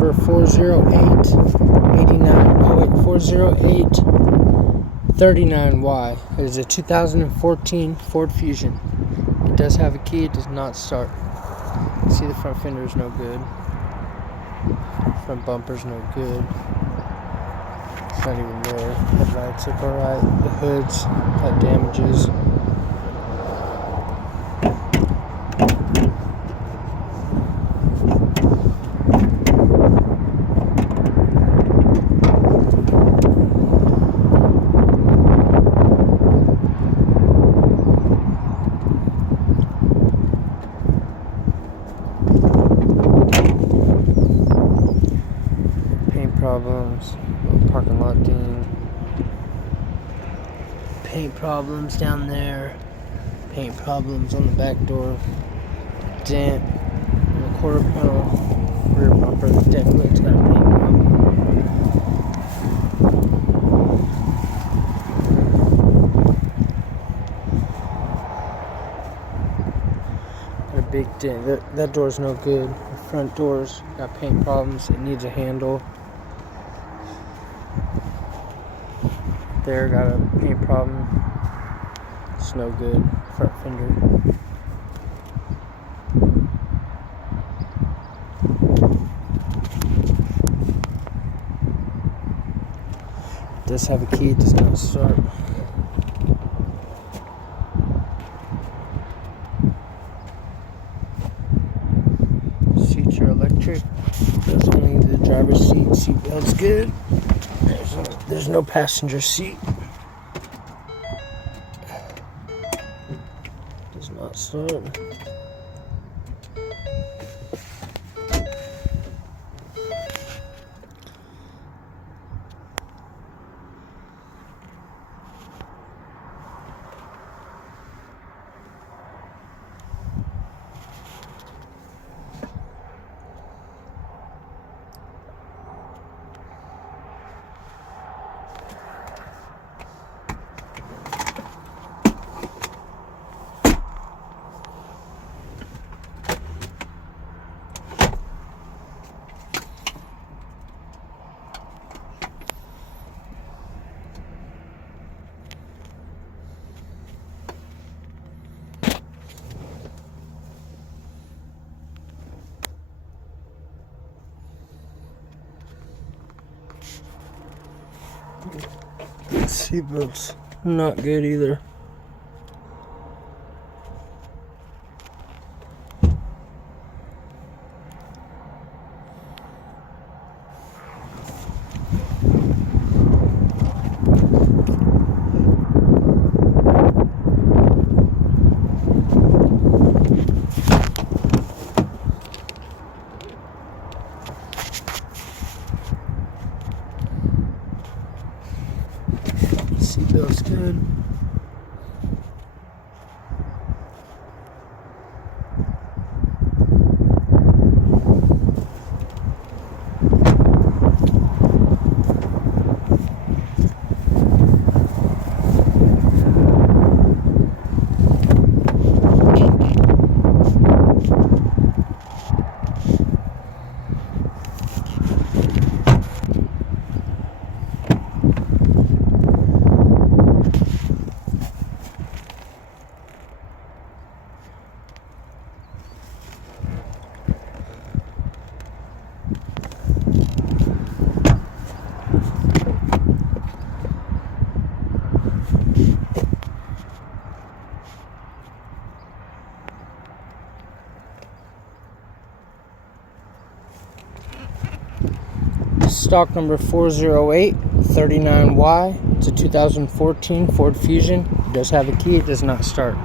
number 40839Y. It is a 2014 Ford Fusion. It does have a key, it does not start. See, the front fender is no good. Front bumper's no good. It's not even there. Headlights look alright. The hood's got damages. Problems, parking lot ding, paint problems down there, paint problems on the back door, dent in the quarter panel, rear bumper, the deck lid's got a paint problem. Got a big dent. That door's no good. The front door's got paint problems. It needs a handle. There, got a paint problem. It's no good. Front fender. It does have a key, it does not start. Seats are electric. That's only the driver's seat. Seatbelt's good. There's no passenger seat. Does not start. Seatbelt's not good either. Seatbelt's good. Stock number 40839Y. It's a 2014 Ford Fusion. It does have a key, it does not start.